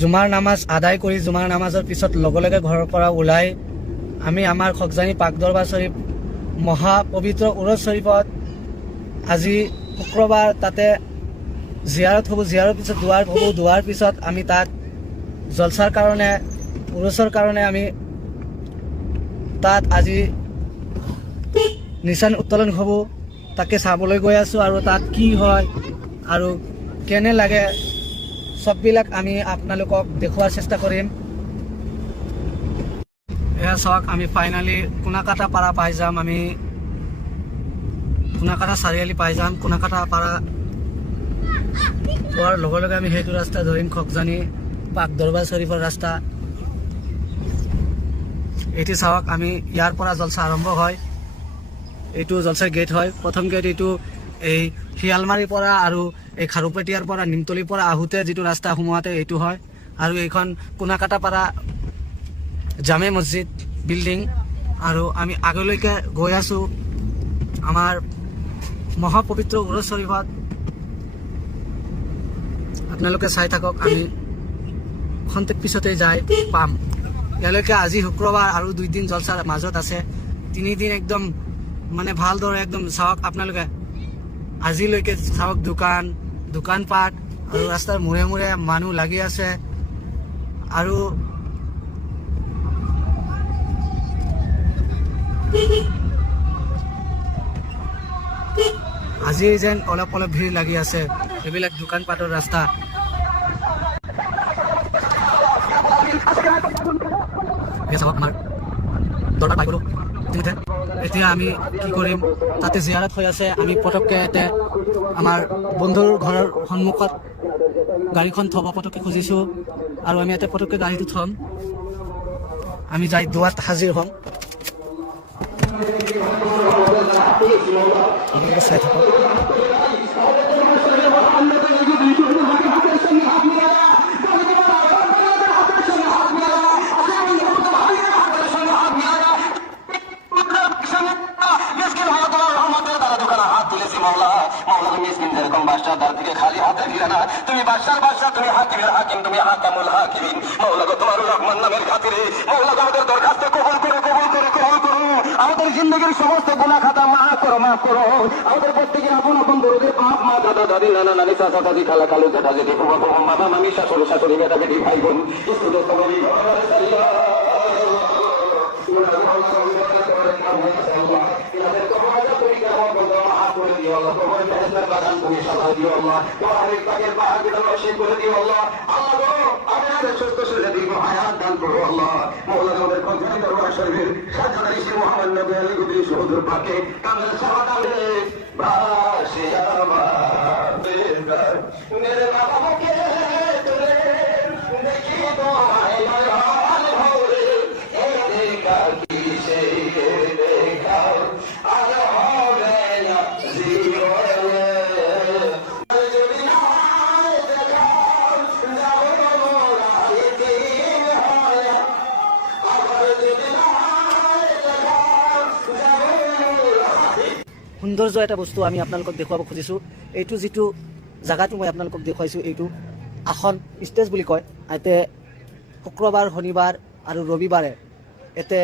জুমাৰ নামাজ আদায় কৰি জুমাৰ নামাজৰ পিছত লগে লগে ঘৰৰ পৰা ওলাই আমি আমাৰ খকজানী পাক দৰবাৰ শ্বৰীফ মহা পবিত্ৰ আজি শুক্ৰবাৰ তাতে জিয়াৰত হ'ব, জিয়াৰৰ পিছত দুৱাৰ হ'ব, দুৱাৰ পিছত আমি তাত জলচাৰ কাৰণে উৰচৰ কাৰণে আমি তাত আজি নিচান উত্তোলন হ'ব, তাকে চাবলৈ গৈ আছোঁ আৰু তাত কি হয় আৰু কেনে লাগে চববিলাক আমি আপোনালোকক দেখুওৱাৰ চেষ্টা কৰিম। এয়া চাওক, আমি ফাইনেলি কোনাকাটা পাৰা পাই যাম, আমি কোনাকাটা চাৰিআলি পাই যাম। কোনাকাটা পাৰা পোৱাৰ লগে লগে আমি সেইটো ৰাস্তা ধৰিম খকজানী পাক দৰবাৰ শ্বৰীফৰ ৰাস্তা। এইটো চাওক, আমি ইয়াৰ পৰা জলচা আৰম্ভ হয়। এইটো জলচাৰ গেট হয়। প্ৰথম গেট এইটো এই শিয়ালমাৰীৰ পৰা আৰু এই খাৰুপেটীয়াৰ পৰা, নিমতলিৰ পৰা আহোঁতে যিটো ৰাস্তা সোমোৱাতে এইটো হয়। আৰু এইখন কোনাকাটা পাৰা জামে মছজিদ বিল্ডিং। আৰু আমি আগলৈকে গৈ আছোঁ আমাৰ মহাপবিত্ৰ উৰজ শ্বৰীফত আপোনালোকে চাই থাকক, আমি খন্তেক পিছতে যাই পাম। ইয়ালৈকে আজি শুক্ৰবাৰ আৰু দুইদিন জলচাৰ মাজত আছে। তিনিদিন একদম মানে ভালদৰে একদম চাওক আপোনালোকে। আজিলৈকে চাওক দোকান, দোকানপাট আৰু ৰাস্তাৰ মূৰে মূৰে মানুহ লাগি আছে। আৰু আজি যেন অলপ অলপ ভিৰ লাগি আছে এইবিলাক দোকানপাটৰ ৰাস্তা। এই চাওক আমাৰ দৰকাৰ পাই গ'লো ইতিমধ্যে এতিয়া আমি কি কৰিম? তাতে জিয়াৰত হৈ আছে। আমি পটককৈ ইয়াতে আমাৰ বন্ধুৰ ঘৰৰ সন্মুখত গাড়ীখন থ'ব পটককৈ খুজিছোঁ। আৰু আমি ইয়াতে পটককৈ গাড়ীটো থ'ম। আমি যাই দুৱাত হাজিৰ হ'ম। চাই থাকক। তুলেছি মাওলা মাওলা তুমি মিসকিন যেরকম বাদশার দ্বার থেকে খালি হাতে দিলে না তুমি বাদশার বাদশা তুমি হাকিমের হাকিম তুমি হাকামুল হাকিমিন মাওলা গো তোমার রহমান নামের খাতিরে মাওলা গো আমাদের দরখাস্ত কবুল করো কবুল করো কবুল করো আমাদের জিন্দগির সমস্ত গুনাহ খাতা মাফ করো মাফ করো আমাদের প্রত্যেকের আপন আপন বড়দের বাপ মা দাদা দাদি নানা নানি চাচা দাদি খালা কালু চাচা জেঠি ফুফা মামা মামি শাশুড়ি শাশুড়ি বেটা বেটি ভাই বোন স্কুলের সবাই মেরে বাবাকে দেখি তোমায় সৌন্দৰ্য এটা বস্তু আমি আপোনালোকক দেখুৱাব খুজিছোঁ এইটো যিটো জেগাটো মই আপোনালোকক দেখুৱাইছোঁ এইটো আসন ষ্টেজ বুলি কয় ইয়াতে শুক্ৰবাৰ শনিবাৰ আৰু ৰবিবাৰে ইয়াতে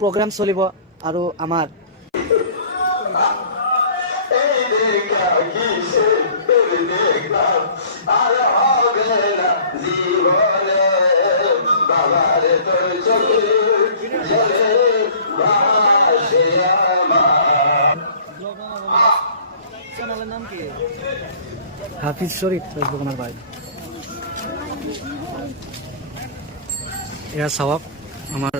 প্ৰগ্ৰাম চলিব আৰু আমাৰ জীবনে বাবার তোর চোখে নাম কি? হাফিজ শরীফ আমার ভাই। এয়া চাওক আমাৰ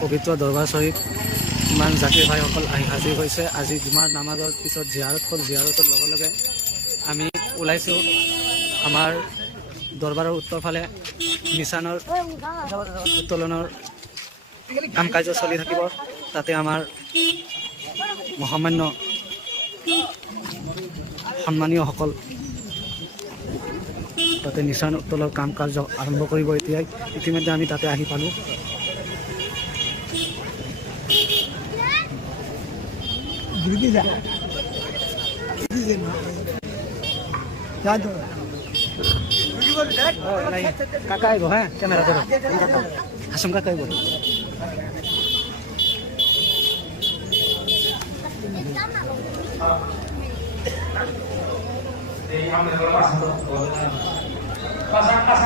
পবিত্ৰ দৰবাৰ শ্বৰীফ ইমান জাতিৰ ভাইসকল আহি হাজিৰ হৈছে। আজি জুমাৰ নামাজৰ পিছত জিয়াৰত হ'ল। জিয়াৰতৰ লগে লগে আমি ওলাইছোঁ আমাৰ দৰবাৰৰ উত্তৰ ফালে। নিচানৰ উত্তোলনৰ কাম কাৰ্য চলি থাকিব। তাতে আমাৰ মহামান্য সন্মানীয়সকল তাতে নিচান উত্তোলৰ কাম কাৰ্য আৰম্ভ কৰিব এতিয়াই। ইতিমধ্যে আমি তাতে আহি পালোঁ। কাকা আহিব হা কেমেৰা হাচম কাকা আহিব pasang pasang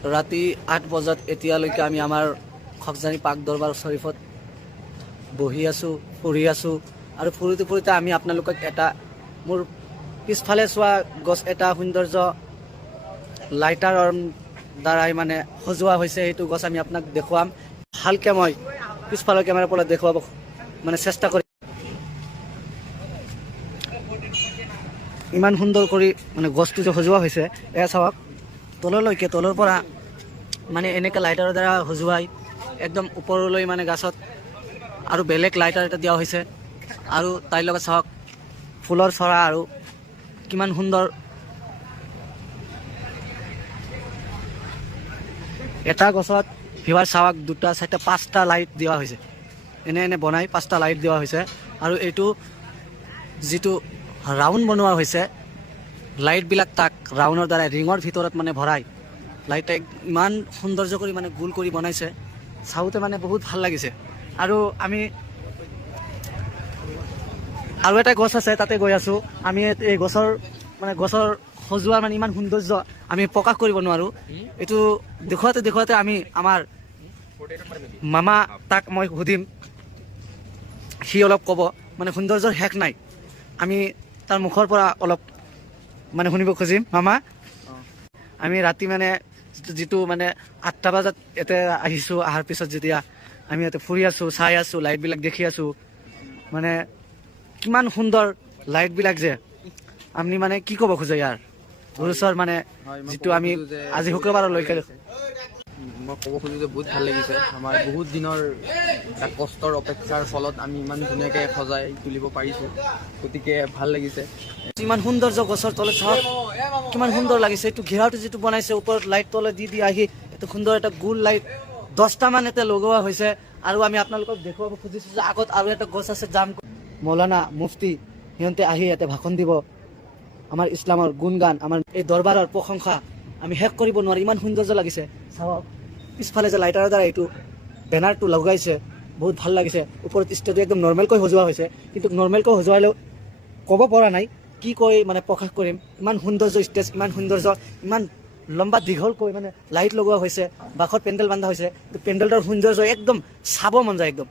ৰাতি আঠ বজাত এতিয়ালৈকে আমি আমাৰ খকজানী পাক দৰবাৰ শ্বৰীফত বহি আছোঁ, ফুৰি আছোঁ। আৰু ফুৰোতে ফুৰোতে আমি আপোনালোকক এটা মোৰ পিছফালে চোৱা গছ এটা সৌন্দৰ্য লাইটাৰৰ দ্বাৰাই মানে সজোৱা হৈছে, সেইটো গছ আমি আপোনাক দেখুৱাম। ভালকৈ মই পিছফালৰ কেমেৰাৰ পৰা দেখুৱাব মানে চেষ্টা কৰিম ইমান সুন্দৰ কৰি মানে গছটো যে সজোৱা হৈছে, এয়া চাওক। তললৈকে, তলৰ পৰা মানে এনেকৈ লাইটাৰৰ দ্বাৰা সজোৱাই একদম ওপৰলৈ মানে গাছত আৰু বেলেগ লাইটাৰ এটা দিয়া হৈছে। আৰু তাইৰ লগত চাওক, ফুলৰ চৰা আৰু কিমান সুন্দৰ। এটা গছত ভিভাৰ চাওক, দুটা চাৰিটা, পাঁচটা লাইট দিয়া হৈছে। এনে এনে বনাই পাঁচটা লাইট দিয়া হৈছে। আৰু এইটো যিটো ৰাউণ্ড বনোৱা হৈছে লাইটবিলাক তাক ৰাউণ্ডৰ দ্বাৰা ৰিঙৰ ভিতৰত মানে ভৰাই, লাইট ইমান সৌন্দৰ্য কৰি মানে গোল কৰি বনাইছে। চাওঁতে মানে বহুত ভালো লাগিছে। আৰু আমি আৰু এটা গছ আছে, তাতে গৈ আছোঁ। আমি এই গছৰ মানে গছৰ সজোৱা মানে ইমান সৌন্দৰ্য আমি প্ৰকাশ কৰিব নোৱাৰোঁ। এইটো দেখুৱাতে দেখুৱাতে আমি আমাৰ মামা তাক মই সুধিম। সি অলপ ক'ব মানে সৌন্দৰ্যৰ শেষ নাই। আমি তাৰ মুখৰ পৰা অলপ মানে শুনিব খুজিম মামা? আমি ৰাতি মানে যিটো- মানে আঠটা বজাত ইয়াতে আহিছোঁ অহাৰ পিছত যেতিয়া আমি ইয়াতে ফুৰি আছোঁ চাই আছোঁ লাইটবিলাক দেখি আছোঁ মানে কিমান সুন্দৰ লাইটবিলাক যে। আমি মানে কি ক'ব খোজে ইয়াৰ? গুৰুচৰ মানে যিটো আমি আজি শুক্ৰবাৰলৈকে মই ক'ব খোজোঁ যে বহুত ভালো লাগিছে। আমাৰ বহুত দিনৰ এটা কষ্টৰ অপেক্ষাৰ ফলত আমি ইমান ধুনীয়াকৈ সজাই তুলিব পাৰিছোঁ। গতিকে ভালো লাগিছে। ইমান সৌন্দৰ্য গছৰ তলত চাওক, কিমান সুন্দৰ লাগিছে। এইটো ঘেৰাটো যিটো বনাইছে, ওপৰত লাইট তলত দি দি আহি, এইটো সুন্দৰ এটা গোল লাইট দহটামান ইয়াতে লগোৱা হৈছে। আৰু আমি আপোনালোকক দেখুৱাব খুজিছোঁ যে আগত আৰু এটা গছ আছে জাম মৌলানা মুফতি, সিহঁতে আহি ইয়াতে ভাষণ দিব। আমাৰ ইছলামৰ গুণগান, আমাৰ এই দৰবাৰৰ প্ৰশংসা আমি শেষ কৰিব নোৱাৰি। ইমান সৌন্দৰ্য লাগিছে। চাওক। পিছফালে যে লাইটাৰৰ দ্বাৰা এইটো বেনাৰটো লগাইছে, বহুত ভালো লাগিছে। ওপৰত ষ্টেজটো একদম নৰ্মেলকৈ সজোৱা হৈছে। কিন্তু নৰ্মেলকৈ সজোৱালেও ক'ব পৰা নাই কি কৈ মানে প্ৰকাশ কৰিম। ইমান সৌন্দৰ্য ষ্টেজ ইমান সৌন্দৰ্য, ইমান লম্বা দীঘলকৈ মানে লাইট লগোৱা হৈছে বাখত পেণ্ডেল বান্ধা হৈছে। পেণ্ডেলটোৰ সৌন্দৰ্য একদম চাব মন যায় একদম।